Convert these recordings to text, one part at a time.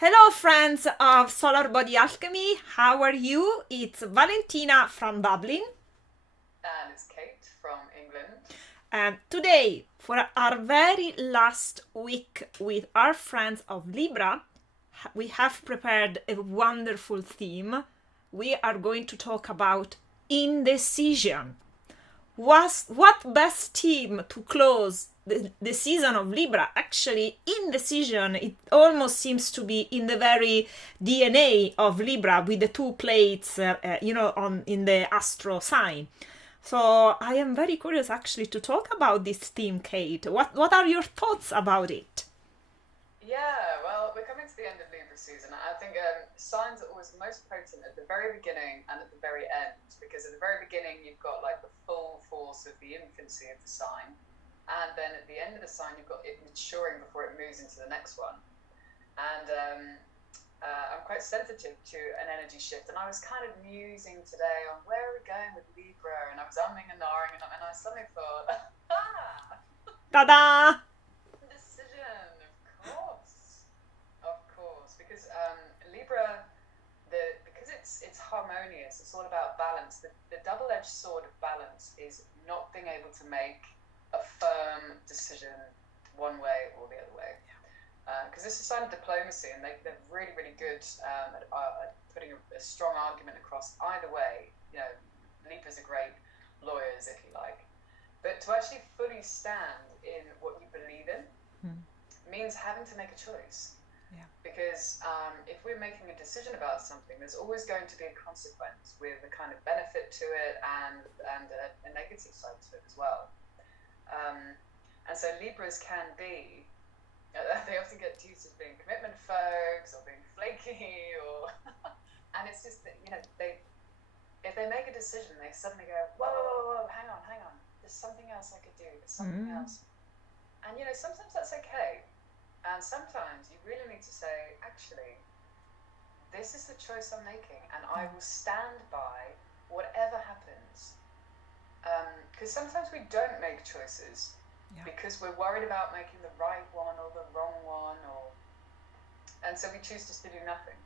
Hello, friends of Solar Body Alchemy. How are you? It's Valentina from Dublin. And it's Kate from England. And today, for our very last week with our friends of Libra, we have prepared a wonderful theme. We are going to talk about indecision. What best team to close the season of Libra? Actually, indecision, it almost seems to be in the very DNA of Libra with the two plates, on in the astro sign. So I am very curious actually to talk about this theme, Kate. What are your thoughts about it? Yeah, well, we're coming to the end of Libra season. I think signs are always most potent at the very beginning and at the very end, because at the very beginning you've got like the full force of the infancy of the sign, and then at the end of the sign you've got it maturing before it moves into the next one. And I'm quite sensitive to an energy shift, and I was kind of musing today on where are we going with Libra, and I was umming and ahhing, and I suddenly thought, ah, Ta-da! decision, of course, because Libra, because it's harmonious, it's all about balance. The double-edged sword of balance is not being able to make a firm decision one way or the other way. Because it's a sign of diplomacy, and they're really, really good at putting a strong argument across either way. You know, Libras are great lawyers, if you like. But to actually fully stand in what you believe in means having to make a choice. Yeah. Because if we're making a decision about something, there's always going to be a consequence with a kind of benefit to it and a negative side to it as well. And so Libras can be, they often get accused as being commitment folks or being flaky, or and it's just that, if they make a decision, they suddenly go, whoa, hang on, there's something else I could do, there's something else. And sometimes that's okay, and sometimes you really need to say, actually, this is the choice I'm making, and I will stand by whatever happens. Because sometimes we don't make choices because we're worried about making the right one or the wrong one, and so we choose just to do nothing.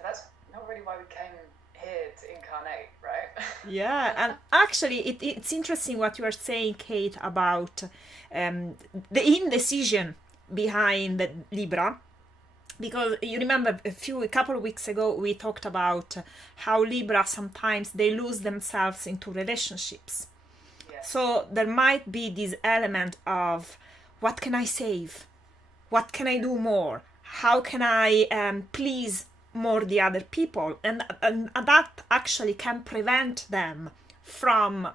That's not really why we came here to incarnate, right? Yeah, and actually, it's interesting what you are saying, Kate, about the indecision behind the Libra. Because you remember a couple of weeks ago we talked about how Libra sometimes they lose themselves into relationships. Yes. So there might be this element of what can I save? What can I do more? How can I please more the other people? And that actually can prevent them from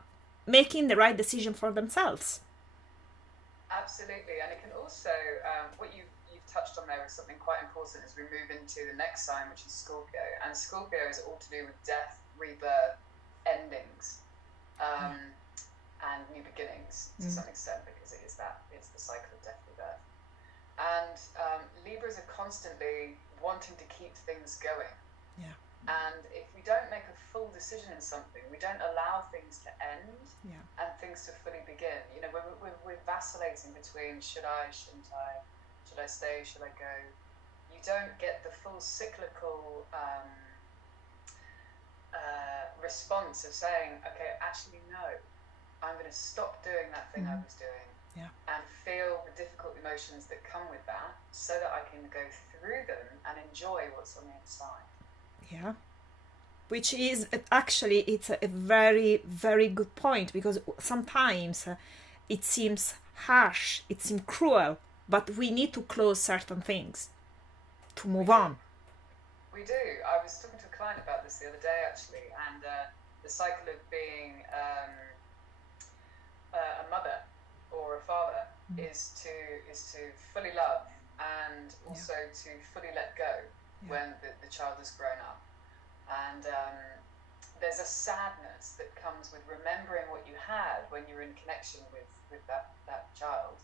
making the right decision for themselves. Absolutely, and it can also, what you've touched on there is something quite important as we move into the next sign, which is Scorpio. And Scorpio is all to do with death, rebirth, endings, and new beginnings to some extent, because it's the cycle of death, rebirth. And Libras are constantly wanting to keep things going. Yeah. And if we don't make a full decision in something, we don't allow things to end and things to fully begin. We're vacillating between should I, shouldn't I, should I stay, should I go? You don't get the full cyclical response of saying, okay, actually no, I'm going to stop doing that thing I was doing and feel the difficult emotions that come with that, so that I can go through them and enjoy what's on the inside. Yeah. Which is actually, it's a very, very good point, because sometimes it seems harsh, it seems cruel, but we need to close certain things to move on. We do. I was talking to a client about this the other day, actually, and the cycle of being a mother or a father is to fully love, and also to fully let go when the child has grown up. And there's a sadness that comes with remembering what you had when you were in connection with that child.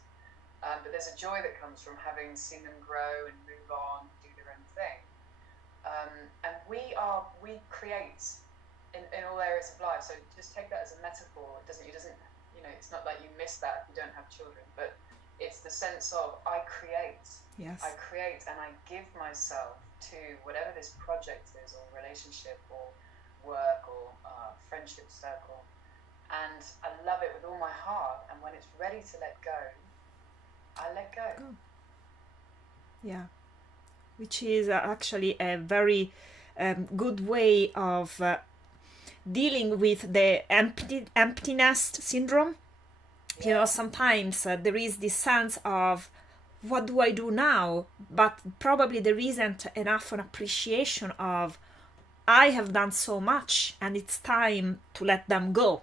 But there's a joy that comes from having seen them grow and move on, do their own thing. And we create in all areas of life. So just take that as a metaphor. It's not like you miss that if you don't have children, but It's the sense of I create Yes. and I give myself to whatever this project is, or relationship, or work, or friendship circle, and I love it with all my heart. And when it's ready to let go, I let go. Oh. Yeah, which is actually a very good way of dealing with the empty nest syndrome. Yeah. You know, sometimes there is this sense of what do I do now, but probably there isn't enough an appreciation of I have done so much and it's time to let them go.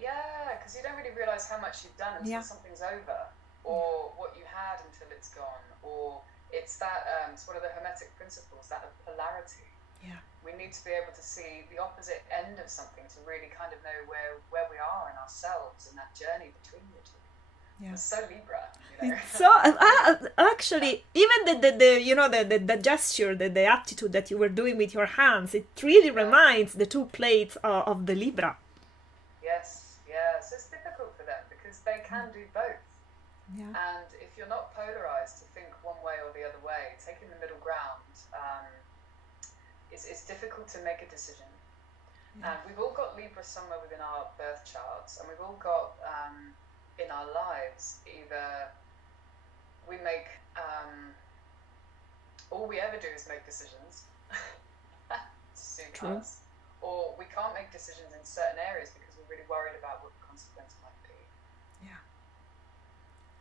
Yeah, because you don't really realize how much you've done until something's over, or what you had until it's gone, or it's that it's one of the hermetic principles, that of polarity. Yeah. We need to be able to see the opposite end of something to really kind of know where we are in ourselves and that journey between the two. Yeah. It's so Libra, you know. So actually, even the you know the gesture, the attitude that you were doing with your hands, it really reminds the two plates of the Libra. Yes, yeah. So it's difficult for them because they can do both. Yeah. And if you're not polarized to think one way or the other way, taking the middle ground, it's difficult to make a decision. And we've all got Libra somewhere within our birth charts, and we've all got in our lives, either we make all we ever do is make decisions to suit us, or we can't make decisions in certain areas because we're really worried about what the consequence might be. Yeah,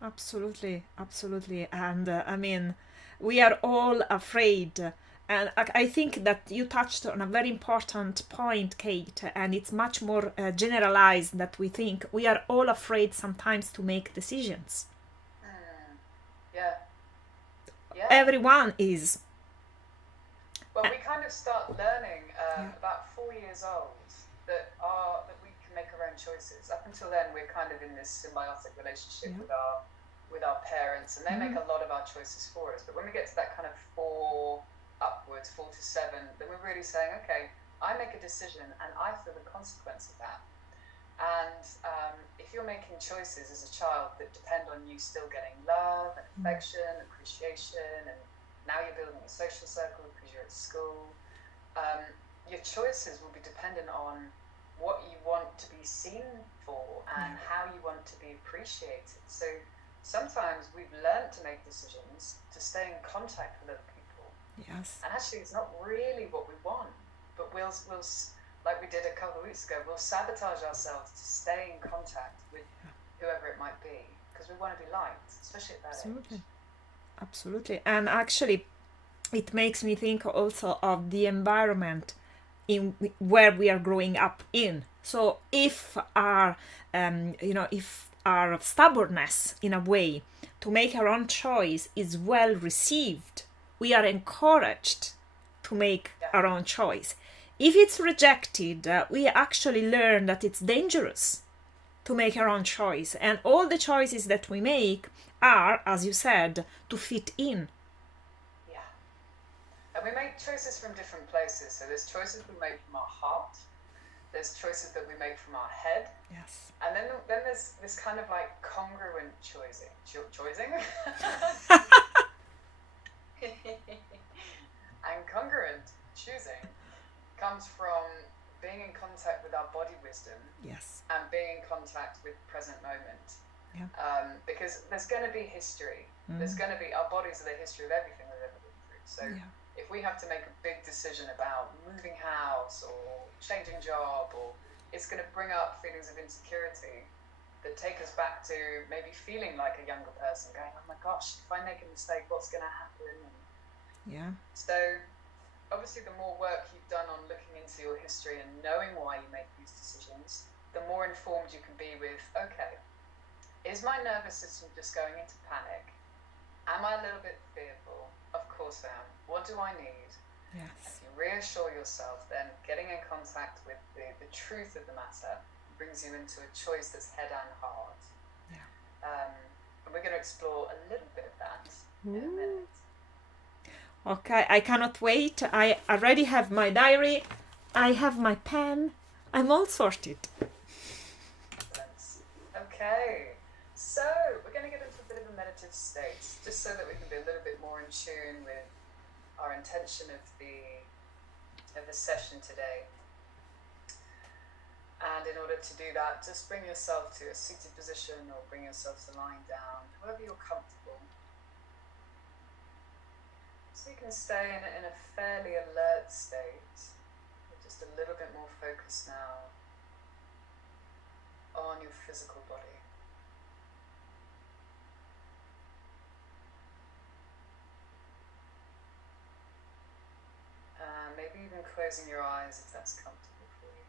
absolutely. And I mean, we are all afraid. And I think that you touched on a very important point, Kate, and it's much more generalized that we think. We are all afraid sometimes to make decisions. Yeah. Everyone is. Well, we kind of start learning about 4 years old that we can make our own choices. Up until then, we're kind of in this symbiotic relationship with our parents, and they make a lot of our choices for us. But when we get to that kind of 4 to 7, then we're really saying, okay, I make a decision and I feel the consequence of that. And if you're making choices as a child that depend on you still getting love and affection, appreciation, and now you're building a social circle because you're at school, your choices will be dependent on what you want to be seen for and how you want to be appreciated. So sometimes we've learned to make decisions to stay in contact with other people. Yes. And actually, it's not really what we want, but we'll like we did a couple of weeks ago, we'll sabotage ourselves to stay in contact with whoever it might be because we want to be liked, especially at that age. Absolutely. And actually, it makes me think also of the environment in where we are growing up in. So if our if our stubbornness in a way to make our own choice is well received, we are encouraged to make our own choice. If it's rejected, we actually learn that it's dangerous to make our own choice. And all the choices that we make are, as you said, to fit in. Yeah. And we make choices from different places. So there's choices we make from our heart. There's choices that we make from our head. Yes. And then there's this kind of like congruent choosing. And congruent choosing comes from being in contact with our body wisdom. Yes. And being in contact with present moment. Yeah. Because there's going to be history. There's going to be, our bodies are the history of everything we've ever been through. So if we have to make a big decision about moving house or changing job, or it's going to bring up feelings of insecurity that take us back to maybe feeling like a younger person, going, oh my gosh, if I make a mistake, what's going to happen? Yeah. So obviously the more work you've done on looking into your history and knowing why you make these decisions, the more informed you can be with, okay, is my nervous system just going into panic? Am I a little bit fearful? Of course I am. What do I need? Yes. If you reassure yourself, then getting in contact with the truth of the matter brings you into a choice that's head and heart. Yeah. And we're going to explore a little bit of that in a minute. Okay, I cannot wait. I already have my diary. I have my pen. I'm all sorted. Okay, so we're meditative states, just so that we can be a little bit more in tune with our intention of the session today. And in order to do that, just bring yourself to a seated position or bring yourself to lying down, however you're comfortable. So you can stay in a fairly alert state, just a little bit more focused now on your physical body. Maybe even closing your eyes if that's comfortable for you.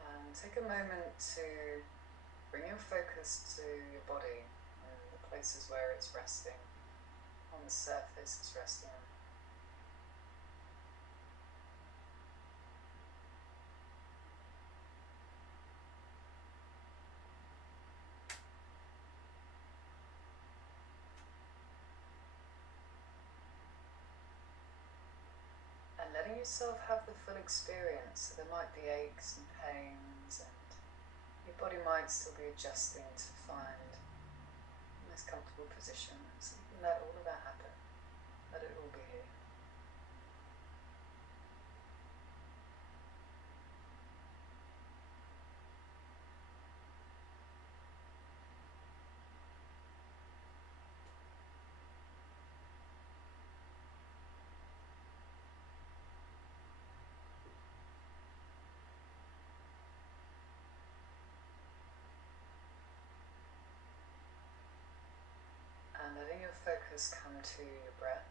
And take a moment to bring your focus to your body and the places where it's resting, on the surface it's resting on. Letting yourself have the full experience. So there might be aches and pains, and your body might still be adjusting to find the most comfortable position. So you can let all of that happen. Let it all be here. And letting your focus come to your breath.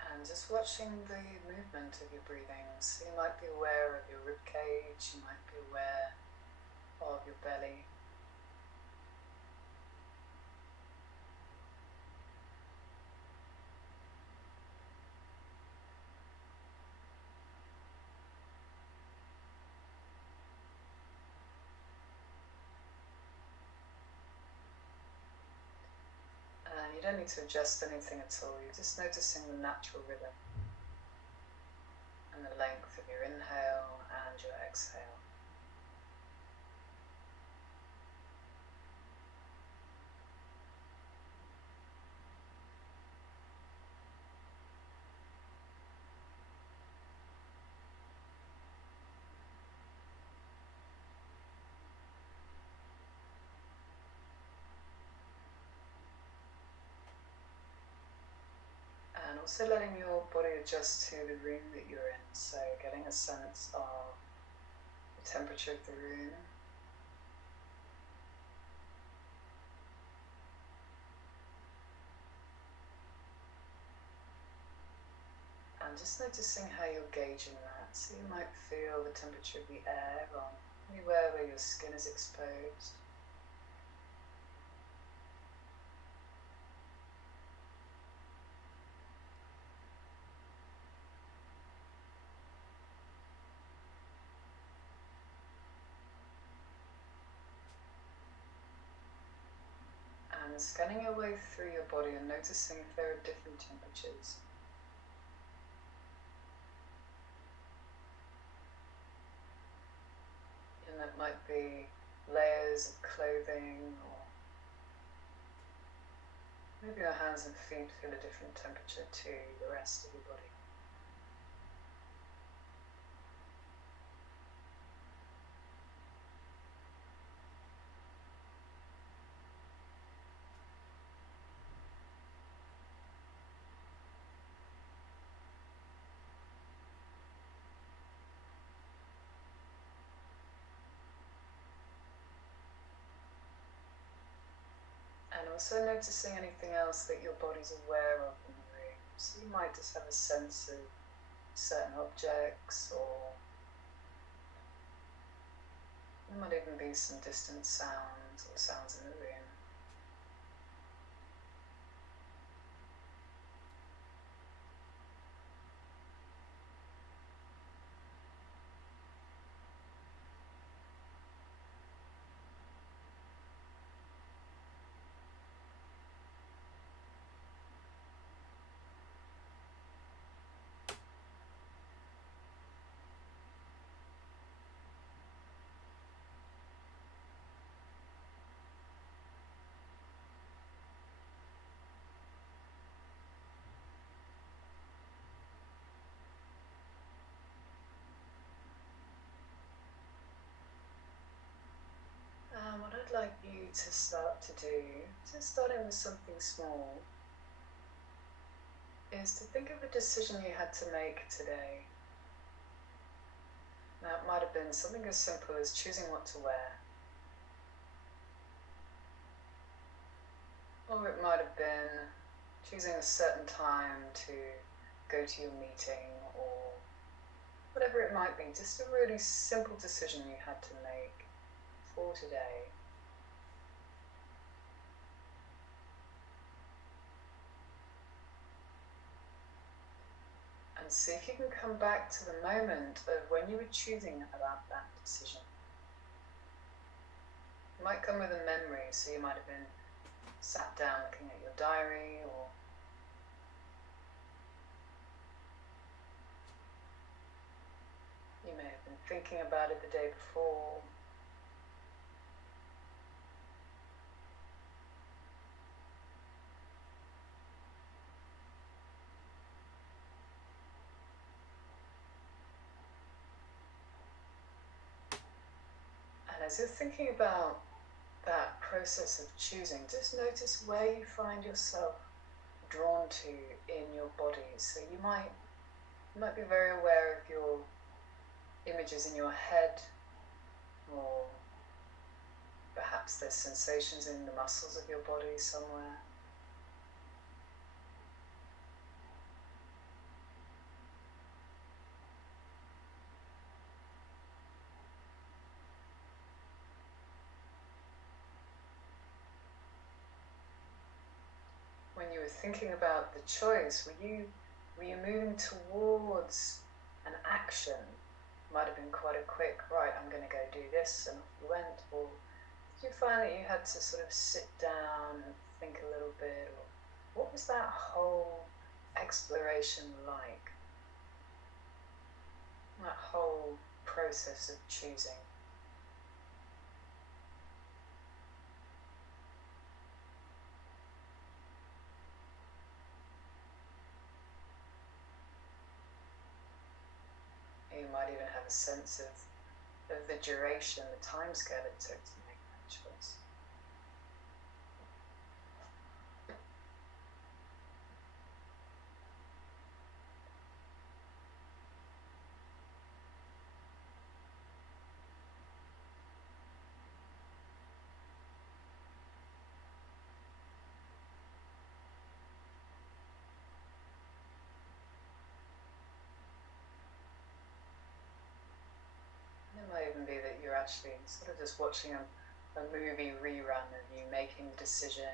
And just watching the movement of your breathing. So you might be aware of your rib cage, you might be aware of your belly. You don't need to adjust anything at all, you're just noticing the natural rhythm and the length of your inhale and your exhale. And also letting your body adjust to the room that you're in, so getting a sense of the temperature of the room. And just noticing how you're gauging that. So you might feel the temperature of the air on anywhere where your skin is exposed. And scanning your way through your body and noticing if there are different temperatures. And that might be layers of clothing, or maybe your hands and feet feel a different temperature to the rest of your body. And also noticing anything else that your body's aware of in the room. So you might just have a sense of certain objects, or there might even be some distant sounds or sounds in the room. to start to do, just starting with something small, is to think of a decision you had to make today. Now, it might have been something as simple as choosing what to wear, or it might have been choosing a certain time to go to your meeting, or whatever it might be, just a really simple decision you had to make for today. And see if you can come back to the moment of when you were choosing about that decision. It might come with a memory, so you might have been sat down looking at your diary, or you may have been thinking about it the day before. And as you're thinking about that process of choosing, just notice where you find yourself drawn to in your body. So you might be very aware of your images in your head, or perhaps there's sensations in the muscles of your body somewhere. When you were thinking about the choice, were you moving towards an action? Might have been quite a quick, right, I'm going to go do this, and off you went. Or did you find that you had to sort of sit down and think a little bit? Or what was that whole exploration like? That whole process of choosing? You might even have a sense of the duration, the time scale it took to make that choice. It might even be that you're actually sort of just watching a movie rerun of you making the decision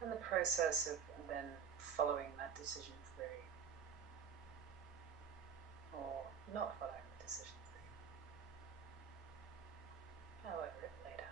and the process of then following that decision through, or not following the decision through, however it played out.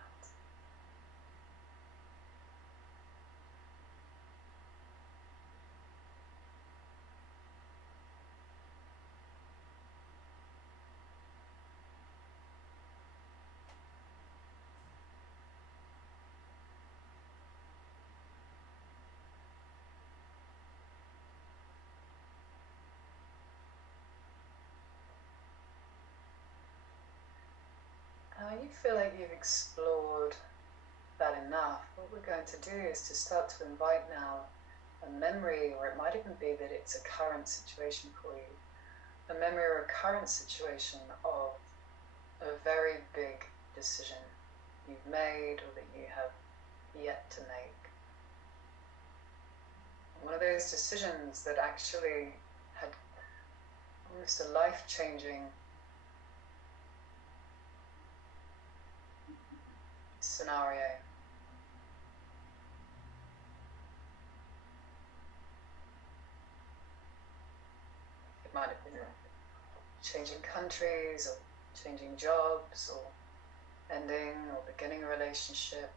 You feel like you've explored that enough, what we're going to do is to start to invite now a memory, or it might even be that it's a current situation for you, a memory or a current situation of a very big decision you've made or that you have yet to make. One of those decisions that actually had almost a life-changing scenario. It might have been changing countries, or changing jobs, or ending or beginning a relationship.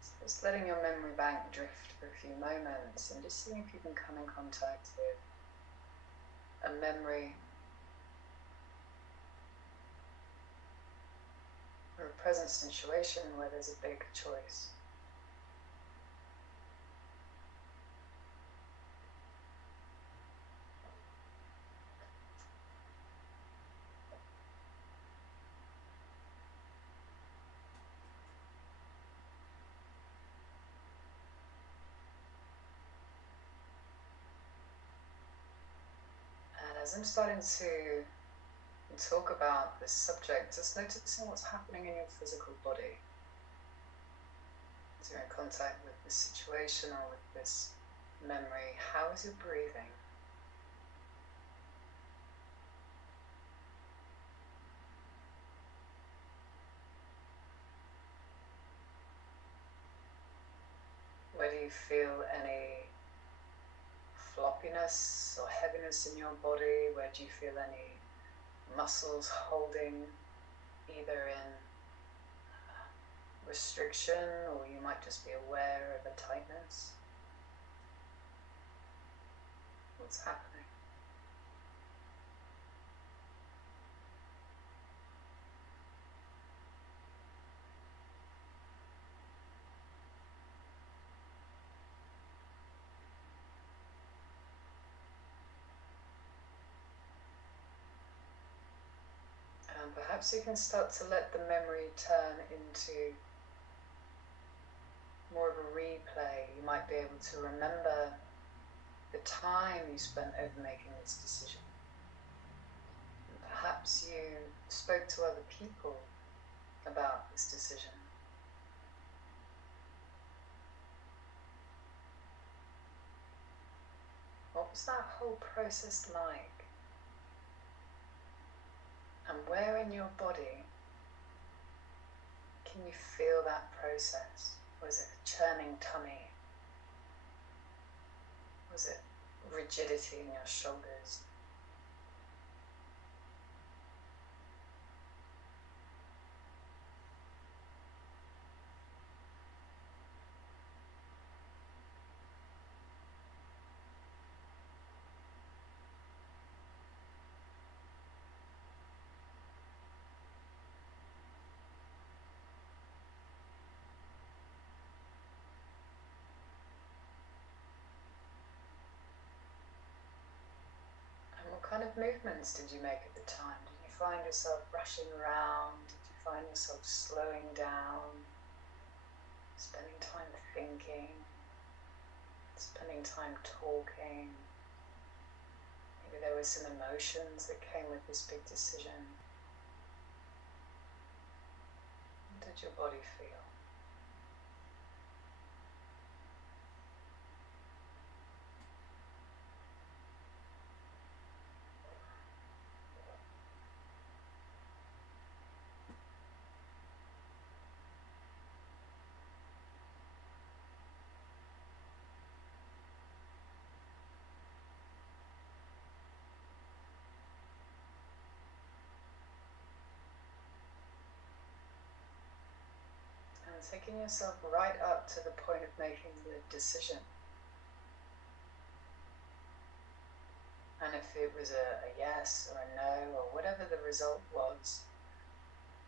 So just letting your memory bank drift for a few moments and just seeing if you can come in contact with a memory or a present situation where there's a big choice. as I'm starting to talk about this subject, just noticing what's happening in your physical body. As you're in contact with this situation or with this memory, how is your breathing? Where do you feel any floppiness or heaviness in your body? Where do you feel any muscles holding, either in restriction, or you might just be aware of a tightness? What's happening? And perhaps you can start to let the memory turn into more of a replay. You might be able to remember the time you spent over making this decision. And perhaps you spoke to other people about this decision. What was that whole process like? And where in your body can you feel that process? Was it a churning tummy? Was it rigidity in your shoulders? What kind of movements did you make at the time? Did you find yourself rushing around? Did you find yourself slowing down? Spending time thinking? Spending time talking? Maybe there were some emotions that came with this big decision. What did your body feel? Taking yourself right up to the point of making the decision. And if it was a yes or a no or whatever the result was,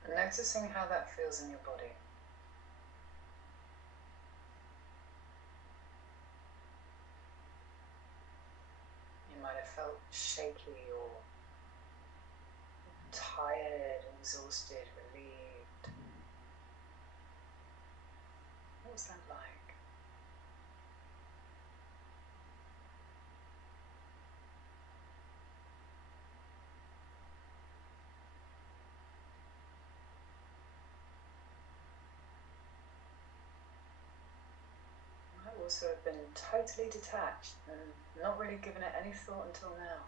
noticing how that feels in your body. You might have felt shaky or tired, exhausted, relieved. What was that like? You might also have been totally detached and not really given it any thought until now.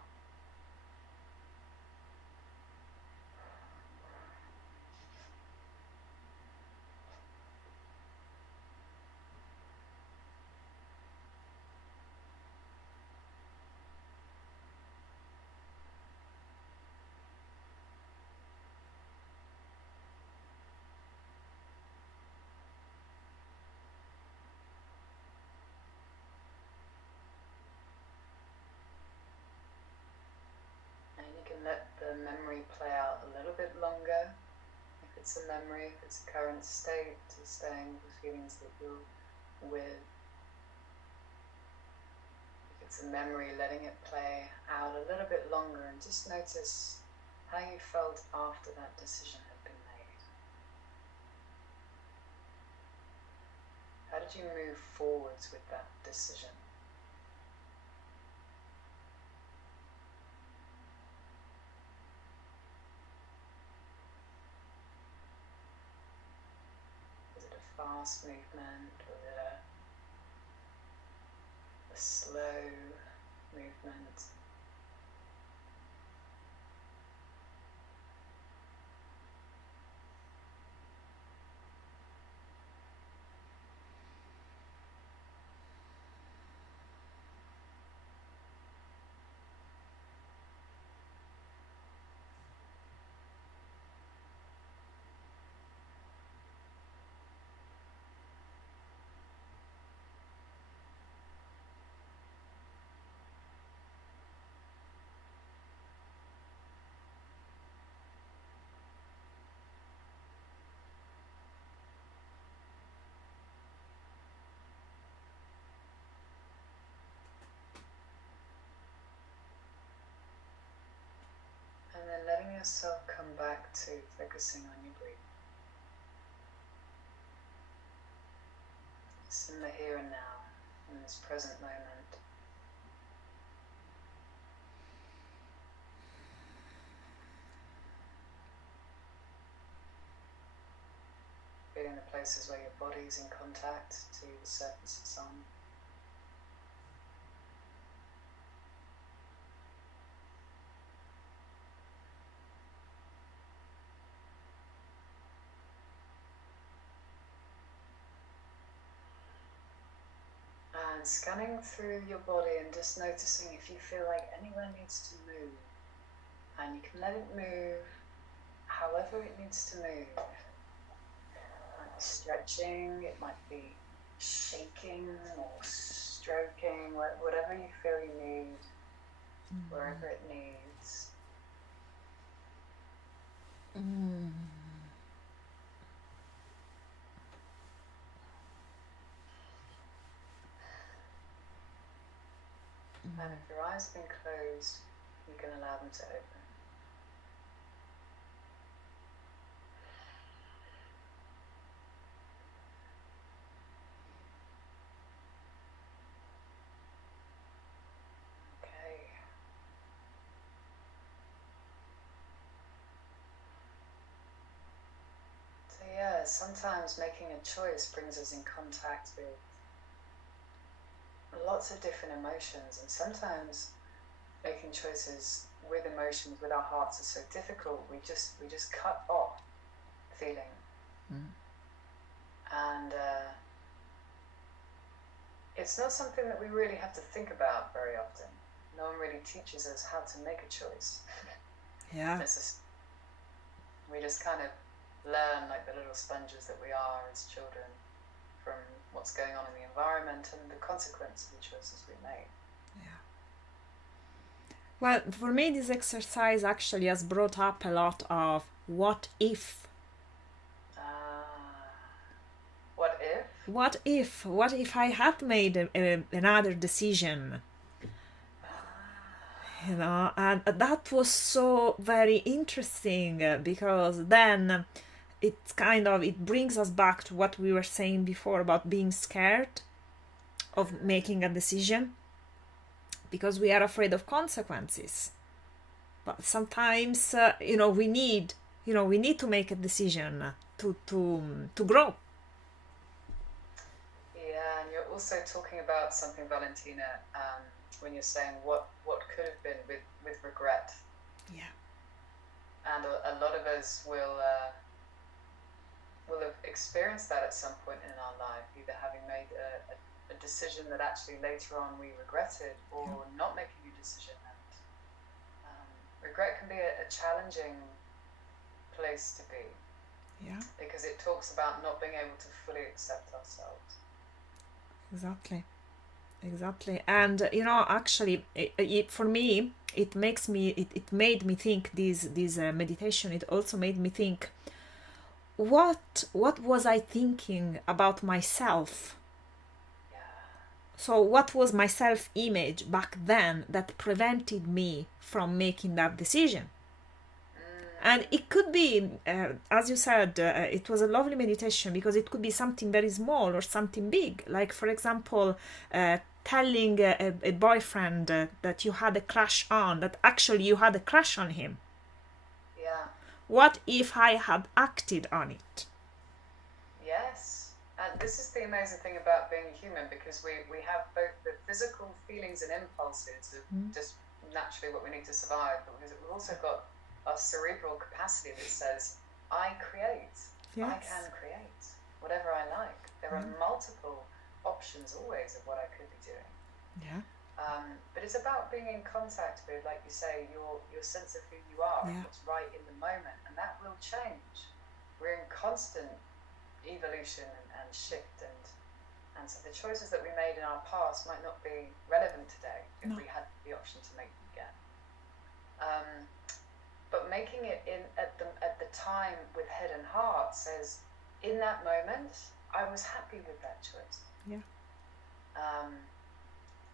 You can let the memory play out a little bit longer. If it's a memory, if it's a current state, to staying with the feelings that you're with. If it's a memory, letting it play out a little bit longer, and just notice how you felt after that decision had been made. How did you move forwards with that decision? fast movement? Was it a slow movement? And then letting yourself come back to focusing on your breathing. Just in the here and now, in this present moment. Feeling the places where your body is in contact to the surface it's on. And scanning through your body and just noticing if you feel like anywhere needs to move. And you can let it move however it needs to move. It might be stretching, it might be shaking or stroking, whatever you feel you need, wherever it needs. And if your eyes have been closed, you can allow them to open. Okay. So yeah, sometimes making a choice brings us in contact with lots of different emotions, and sometimes making choices with emotions, with our hearts, is so difficult. We just cut off feeling, and it's not something that we really have to think about very often. No one really teaches us how to make a choice. Yeah. We just kind of learn, like the little sponges that we are as children, from what's going on in the environment and the consequence of the choices we make. Yeah. Well, for me, this exercise actually has brought up a lot of what if. What if? What if? What if I had made another decision? You know, and that was so very interesting because then it brings us back to what we were saying before about being scared of making a decision because we are afraid of consequences. But sometimes we need to make a decision to grow. Yeah, and you're also talking about something, Valentina, when you're saying what could have been with regret. Yeah. And a lot of us will have experienced that at some point in our life, either having made a decision that actually later on we regretted, or not making a decision. And regret can be a challenging place to be. Yeah. Because it talks about not being able to fully accept ourselves. Exactly. And actually for me it made me think this meditation. It also made me think, what was I thinking about myself? Yeah. So what was my self-image back then that prevented me from making that decision? And it could be, as you said, it was a lovely meditation because it could be something very small or something big. Like, for example, telling a boyfriend that you had a crush on, that actually you had a crush on him. Yeah. What if I had acted on it? Yes. And this is the amazing thing about being human, because we have both the physical feelings and impulses of just naturally what we need to survive, but we've also got our cerebral capacity that says, I create. Yes. I can create whatever I like. There are multiple options always of what I could be doing. Yeah. But it's about being in contact with, like you say, your sense of who you are, what's right in the moment, and that will change. We're in constant evolution and shift, and so the choices that we made in our past might not be relevant today if we had the option to make them again. But making it at the time with head and heart says, in that moment, I was happy with that choice. Yeah.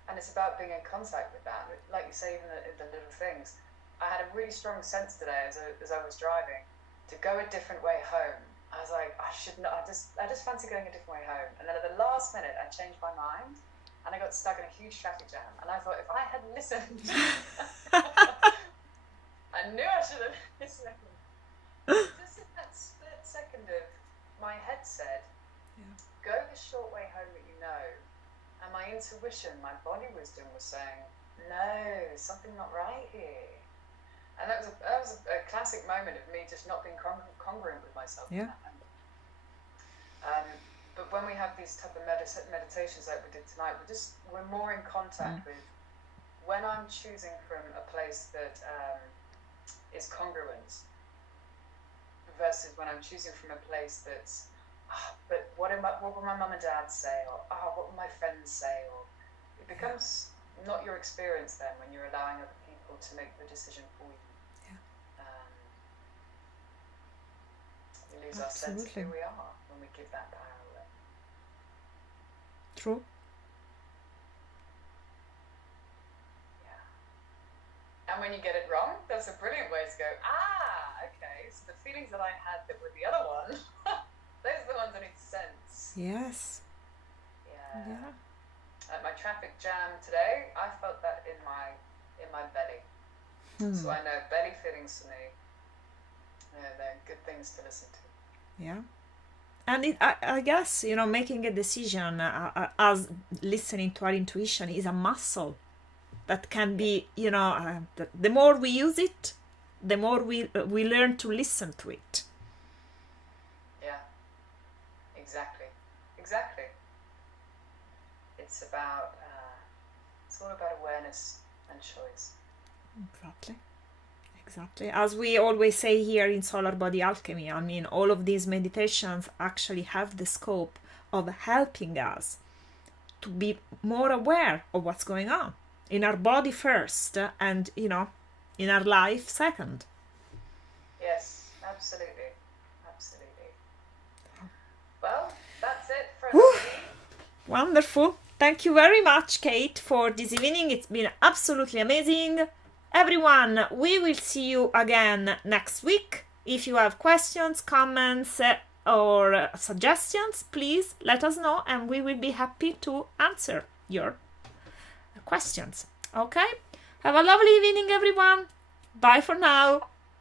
And it's about being in contact with that. Like you say, even in the little things. I had a really strong sense today as I was driving to go a different way home. I was like, I should not. I just fancy going a different way home. And then at the last minute, I changed my mind, and I got stuck in a huge traffic jam. And I thought, if I had listened, I knew I should have listened. Just in that split second of my head said, go the short way home that you know. And my intuition, my body wisdom was saying, no, something not right here. And that was a classic moment of me just not being congruent with myself. Yeah. But when we have these type of meditations like we did tonight, we're more in contact with when I'm choosing from a place that is congruent versus when I'm choosing from a place that's, but what will my mum and dad say, or what will my friends say, or it becomes not your experience then when you're allowing other people to make the decision for you. We lose our sense of who we are when we give that power away. True. Yeah. And when you get it wrong, that's a brilliant way to go, okay, so the feelings that I had that were the other one, those are the ones that need sense. Yes. Yeah. At my traffic jam today, I felt that in my belly. So I know belly feelings for me, they're good things to listen to. Yeah. And I guess, making a decision as listening to our intuition is a muscle that can be, the more we use it, the more we learn to listen to it. Yeah, exactly. It's all about awareness and choice. Exactly. As we always say here in Solar Body Alchemy, I mean, all of these meditations actually have the scope of helping us to be more aware of what's going on in our body first, and, in our life second. Yes, absolutely. Well, that's it for us. Wonderful. Thank you very much, Kate, for this evening. It's been absolutely amazing. Everyone, we will see you again next week. If you have questions, comments, or suggestions, please let us know, and we will be happy to answer your questions. Okay? Have a lovely evening, everyone. Bye for now.